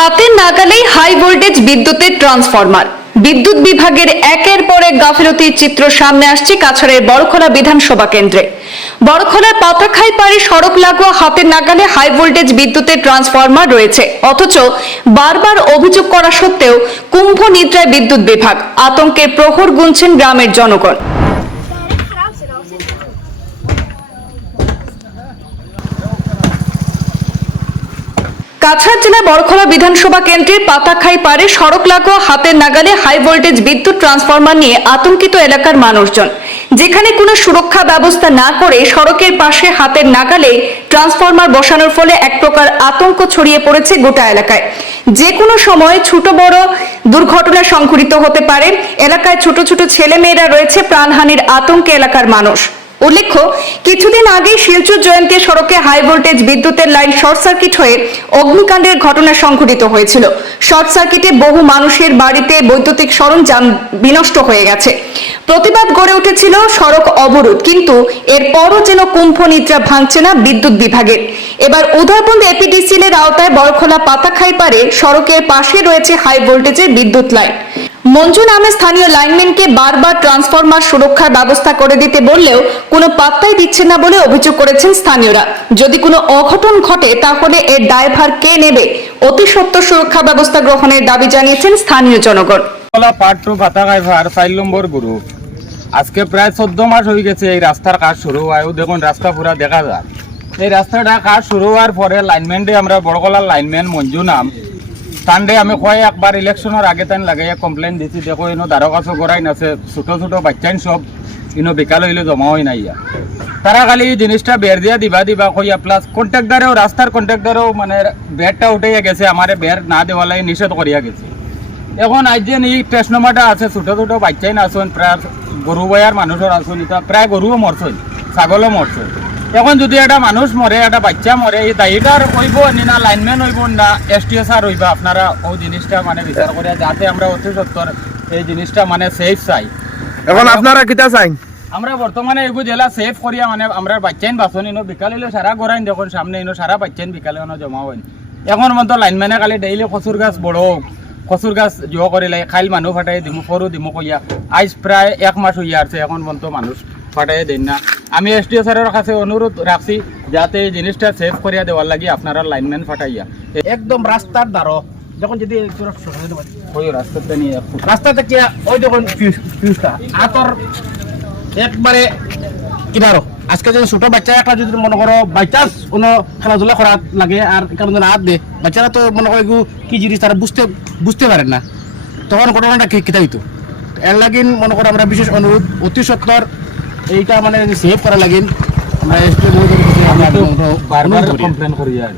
হাতের নাগালেই high voltage বিদ্যুতের ট্রান্সফরমার বিদ্যুৎ বিভাগের একের পর এক গাফিলতির চিত্র সামনে আসছে কাছাড়ের বড়খোলা বিধানসভা কেন্দ্রে। বড়খোলার পাতাখাই পাড়ে সড়ক লাগোয়া হাতের নাগালে হাই ভোল্টেজ বিদ্যুতের ট্রান্সফরমার রয়েছে। অথচ বারবার অভিযোগ করা সত্ত্বেও কুম্ভ নিদ্রায় বিদ্যুৎ বিভাগ আতঙ্কের প্রহর গুনছেন গ্রামের জনগণ। কাছাড় জেলার বড়খলা বিধানসভা কেন্দ্রের পাতাখাই পাড়ে সড়ক লাগোয়া হাতের নাগালে হাই ভোল্টেজ বিদ্যুৎ ট্রান্সফরমার নিয়ে আতঙ্কিত এলাকার মানুষজন। যেখানে কোনো সুরক্ষা ব্যবস্থা না করে সড়কের পাশে হাতের নাগালে ট্রান্সফরমার বসানোর ফলে এক প্রকার আতঙ্ক ছড়িয়ে পড়েছে গোটা এলাকায়। যে কোনো সময় ছোট বড় দুর্ঘটনা সংঘটিত হতে পারে। এলাকায় ছোট ছোট ছেলে মেয়েরা রয়েছে, প্রাণহানির আতঙ্কে এলাকার মানুষ। উল্লেখ্য, কিছুদিন আগে শিলচর জয়ন্তী সড়কে হাই ভোল্টেজ বিদ্যুতের লাইন শর্ট সার্কিট হয়ে অগ্নিকাণ্ডের ঘটনা সংঘটিত হয়েছিল। শর্ট সার্কিটে বহু মানুষের বাড়িতে বৈদ্যুতিক সরঞ্জাম বিনষ্ট হয়ে গেছে। প্রতিবাদ গড়ে উঠেছিল সড়ক অবরোধ, কিন্তু এরপরও যেন কুম্ভ নিদ্রা ভাঙছে না বিদ্যুৎ বিভাগের। এবার উদয়বন্দ এপিডিসিএল এর আওতায় বড়খোলা পাতাখাই পারে সড়কের পাশে রয়েছে হাই ভোল্টেজের বিদ্যুৎ লাইন মঞ্জু নামে স্থানীয় লাইনম্যানকে বারবার ট্রান্সফরমার সুরক্ষার ব্যবস্থা করে দিতে বললেও কোনো পাত্তাই দিচ্ছে না বলে অভিযোগ করেছেন স্থানীয়রা। যদি কোনো অঘটন ঘটে, তাহলে এর দায়ভার কে নেবে? অতি সত্ত্বর সুরক্ষা ব্যবস্থা গ্রহণের দাবি জানিয়েছেন স্থানীয় জনগণ। চার নম্বর গুরু। আজকে প্রায় চোদ্দ মাস হয়ে গেছে এই রাস্তার কাজ শুরু হয় দেখুন রাস্তা পুরা দেখা যায়। এই রাস্তাটা কাজ শুরু হওয়ার পরে লাইনম্যানডে আমরা বড়কলার লাইনম্যান মঞ্জু নাম। তান্ডে আমি কয় একবার ইলেকশনের আগে তান লাগাইয়া কমপ্লেন দিছি, দেখো ইনো দ্বারো কাছে করাই নাছে ছোট ছোট বাচ্চাইন সব ইনো বিকাল হইলে জমা হয় নাই। তারা খালি এই জিনিসটা বের দিয়া দিবা দিবা কইয়া প্লাস কন্ট্রাক্টারেও রাস্তার কন্ট্রাক্টারেও মানে বেরটা উঠাইয়া গেছে আমারে বের না দেওয়ালাই নিষেধ করিয়া গেছে এখন আজ যে এই টেস্ট আছে ছোট ছোট বাচ্চাই নাচন প্রায় গরু বয়ার মানুষের আসুন এটা প্রায় গরুও মরছই ছাগলও মরছই এখন যদি একটা মানুষ মরে একটা বাচ্চা মরে এই দায়ীটার হইব নি না লাইনম্যান হইব না এস টি এস আর হইবা আপনারা ওই জিনিসটা মানে বিচার করিয়া যাতে আমরা অতি সত্তর এই জিনিসটা মানে সেফ চাই। এখন আপনারা কিতা চাইন আমরা বর্তমানে এগু জেলা সেফ করিয়া মানে আমরা বাচ্চাইন বাসন ইনো বিকালে সারা গড়াইন দেখুন সামনে ইনো সারা বাচ্চাইন বিকালে জমা হইন। এখন মতো লাইনম্যানে কালি ডেইলি কচুর গাছ বড় কচুর গাছ জো করিলে খাইল মানুহ ফাটাই দিমু সরু দিমু কইয়া। আজ প্রায় এক মাস হইয়া আছে এখন পর্যন্ত মানুষ ফাটাই দিন না। আমি এস ডি স্যারের কাছে অনুরোধ রাখছি যাতে এই জিনিসটা সেভ করিয়া দেওয়ার লাগি আপনারা লাইনম্যান ফাটাইয়া। একদম রাস্তার দ্বারো যখন যদি ওই রাস্তাতে নিয়ে রাস্তা থেকে ওই যখন ফিউজটা আতর একবারে কিনারো। আজকে যদি ছোট বাচ্চা একটা যদি মনে করো বাই চান্স কোনো খেলাধুলা করা লাগে আর কারণ হাত দে বাচ্চারা তো মনে করো কি জিনিস তারা বুঝতে বুঝতে পারে না। তখন ঘটনাটা কি কিতা হইতো এর লাগিন মনে করো আমরা বিশেষ অনুরোধ অতি সত্তর এইটা মানে সেভ করা লাগিন আমরা SDO মহোদয়ের কাছে আমরা আমি তো অনুরোধ বারবার করি। কমপ্লেন করি আর